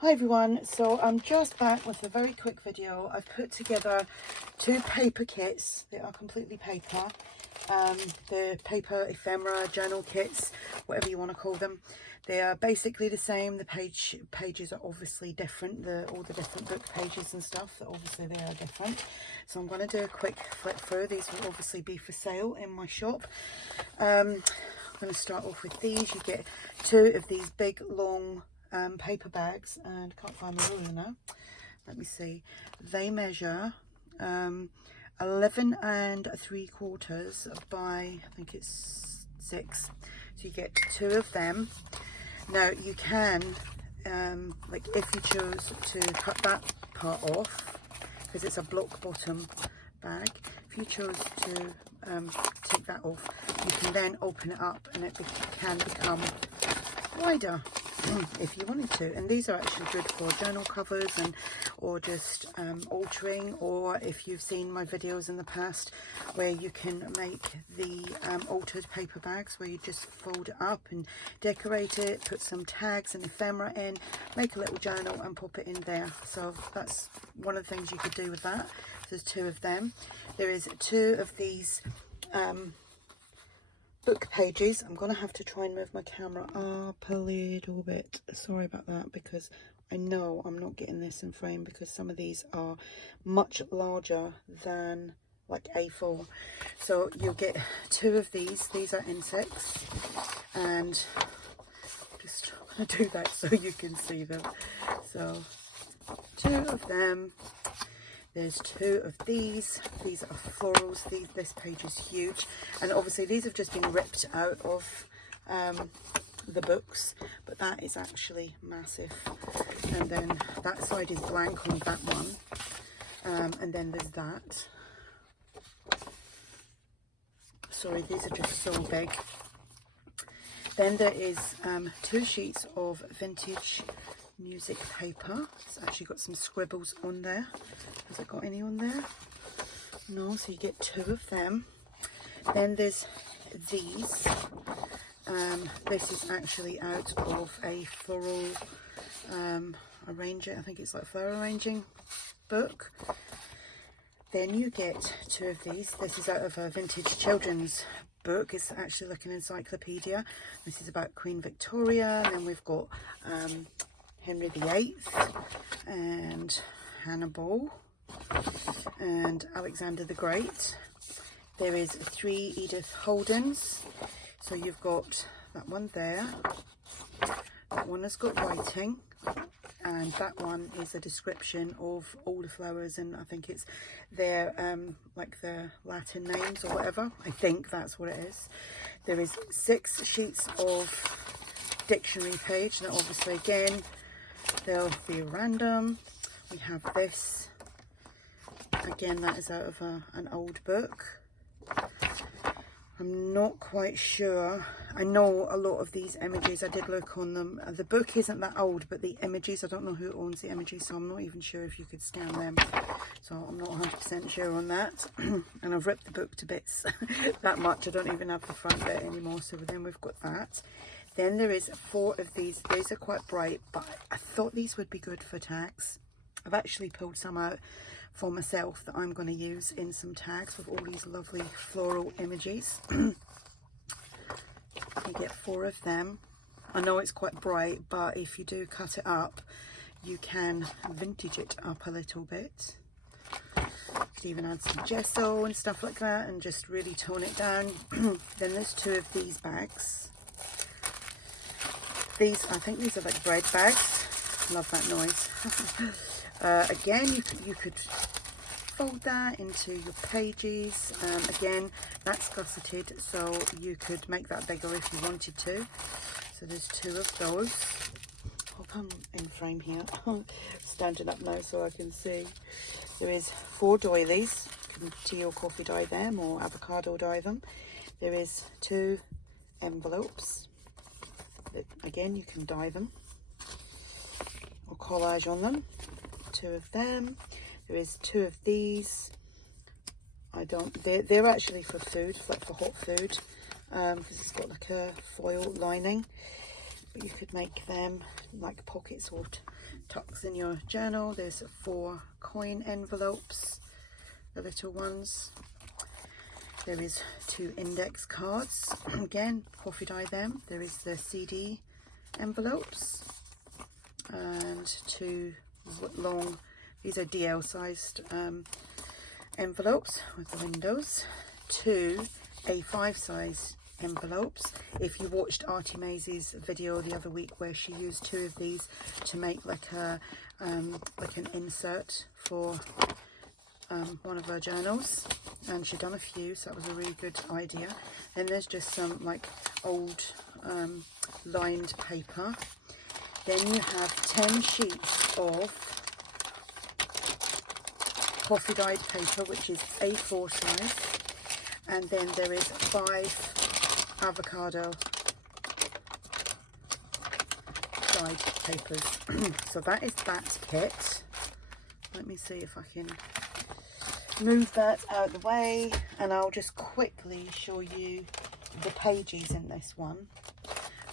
Hi everyone, so I'm just back with a very quick video. I've put together two paper kits that are completely paper. The paper ephemera journal kits, whatever you want to call them. They are basically the same. The pages are obviously different. All the different book pages and stuff, obviously they are different. So I'm going to do a quick flip through. These will obviously be for sale in my shop. I'm going to start off with these. You get two of these big long paper bags, and can't find my ruler now. Let me see. They measure 11 3/4 by, I think it's 6. So you get two of them. Now you can, like if you chose to cut that part off, because it's a block bottom bag, if you chose to take that off, you can then open it up and it can become wider if you wanted to. And these are actually good for journal covers and or just altering, or if you've seen my videos in the past where you can make the altered paper bags where you just fold it up and decorate it, put some tags and ephemera in, make a little journal and pop it in there. So that's one of the things you could do with that. There's two of them. There is two of these book pages. I'm gonna have to try and move my camera up a little bit, sorry about that, because I know I'm not getting this in frame because some of these are much larger than like A4. So you'll get two of these are insects, and I'm just gonna do that so you can see them. So two of them. There's two of these are florals. This page is huge, and obviously these have just been ripped out of the books, but that is actually massive. And then that side is blank on that one, and then there's that. Sorry, these are just so big. Then there is two sheets of vintage music paper. It's actually got some scribbles on there. Has it got any on there? No, so you get two of them. Then there's these. This is actually out of a floral arranger. I think it's like flower arranging book. Then you get two of these. This is out of a vintage children's book. It's actually like an encyclopedia. This is about Queen Victoria, and then we've got Henry VIII and Hannibal and Alexander the Great. There is 3 Edith Holdens. So you've got that one there. That one has got writing, and that one is a description of all the flowers, and I think it's their like their Latin names or whatever. I think that's what it is. There is 6 sheets of dictionary page. Now obviously again they'll be random. We have this, again that is out of an old book. I'm not quite sure. I know a lot of these images, I did look on them. The book isn't that old, but the images, I don't know who owns the images, so I'm not even sure if you could scan them. So I'm not 100% sure on that. And I've ripped the book to bits that much. I don't even have the front bit anymore. So then we've got that. Then there is 4 of these. These are quite bright, but I thought these would be good for tags. I've actually pulled some out for myself that I'm going to use in some tags with all these lovely floral images. You get 4 of them. I know it's quite bright, but if you do cut it up, you can vintage it up a little bit. You could even add some gesso and stuff like that and just really tone it down. Then there's 2 of these bags. These, I think these are like bread bags. Love that noise. Again, you could fold that into your pages. Again, that's gusseted, so you could make that bigger if you wanted to. So there's 2 of those. Hope I'm in frame here. Standing up now so I can see. There is 4 doilies. You can tea or coffee dye them or avocado dye them. There is 2 envelopes. Again, you can dye them or collage on them. 2 of them. There is 2 of these. They're actually for food, like for hot food, because it's got like a foil lining. but you could make them like pockets or tucks in your journal. There's 4 coin envelopes, the little ones. There is 2 index cards, again coffee dye them. There is the CD envelopes and 2 long, these are DL sized envelopes with the windows, 2 A5 size envelopes. If you watched ARTYmaze's video the other week where she used 2 of these to make like a like an insert for one of her journals, and she'd done a few, so that was a really good idea. Then there's just some like old lined paper. Then you have 10 sheets of coffee dyed paper, which is A4 size, and then there is 5 avocado dyed papers. So that is that kit. Let me see if I can move that out of the way, and I'll just quickly show you the pages in this one.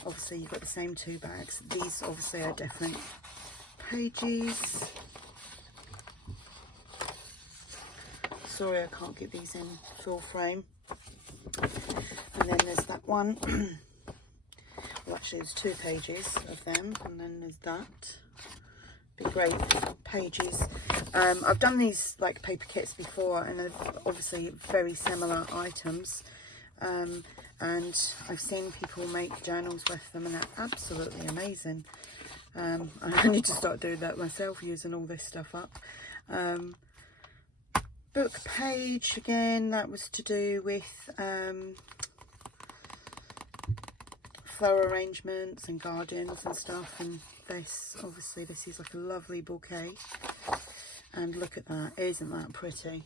Obviously you've got the same 2 bags. These obviously are different pages. Sorry I can't get these in full frame. And then there's that one. Well, actually there's 2 pages of them, and then there's that. Be great pages. I've done these like paper kits before, and they're obviously very similar items, and I've seen people make journals with them, and they're absolutely amazing. I need to start doing that myself, using all this stuff up. Book page, again, that was to do with flower arrangements and gardens and stuff, and this, obviously this is like a lovely bouquet, and look at that, isn't that pretty?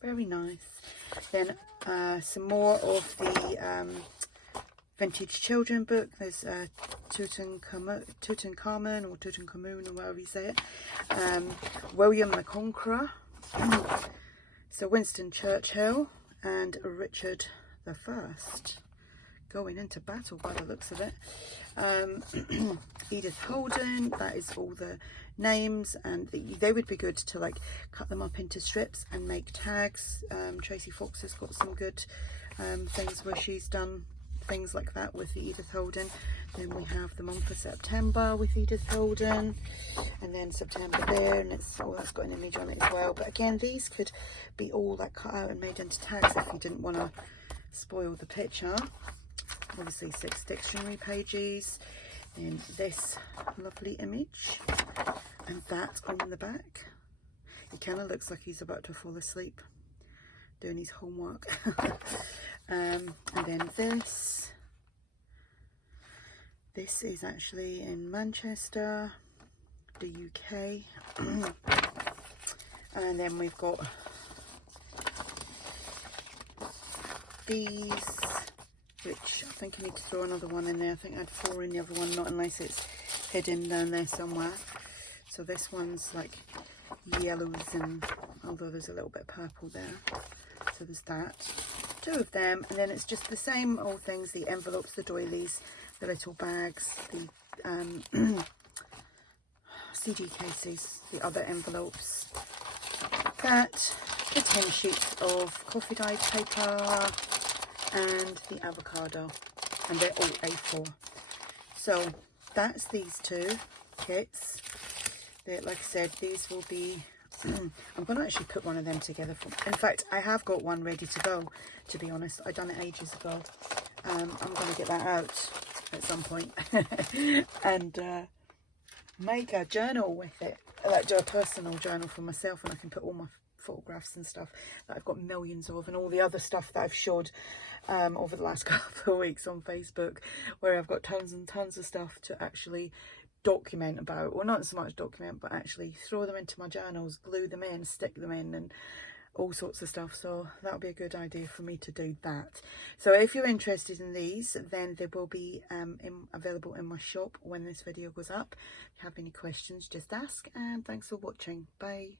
Very nice. Then some more of the vintage children book. There's Tutankhamun or Tutankhamun, or whatever you say it. William the Conqueror. So Winston Churchill and Richard the First going into battle by the looks of it. Edith Holden, that is all the names, and they would be good to like cut them up into strips and make tags. Tracy Fox has got some good things where she's done things like that with the Edith Holden. Then we have the month of September with Edith Holden, and then September there, and it's all, that's got an image on it as well. But again, these could be all like cut out and made into tags if you didn't want to spoil the picture. Obviously 6 dictionary pages, then this lovely image, and that on the back. It kind of looks like he's about to fall asleep doing his homework. And then this is actually in Manchester, the UK. And then we've got these, which I think I need to throw another one in there. I think I had 4 in the other one, not unless it's hidden down there somewhere. So this one's like yellows, and although there's a little bit of purple there. So there's that. 2 of them, and then it's just the same old things, the envelopes, the doilies, the little bags, the CD cases, the other envelopes, that, the 10 sheets of coffee dyed paper, and the avocado, and they're all A4. So that's these 2 kits. They're, like I said, these will be I'm going to actually put one of them together. In fact, I have got one ready to go, to be honest. I done it ages ago. I'm going to get that out at some point and make a journal with it. Like do a personal journal for myself, and I can put all my photographs and stuff that I've got millions of, and all the other stuff that I've showed over the last couple of weeks on Facebook, where I've got tons and tons of stuff to actually document about, or not so much document, but actually throw them into my journals, glue them in, stick them in, and all sorts of stuff. So that'll be a good idea for me to do that. So if you're interested in these, then they will be available in my shop when this video goes up. If you have any questions, just ask, and thanks for watching. Bye.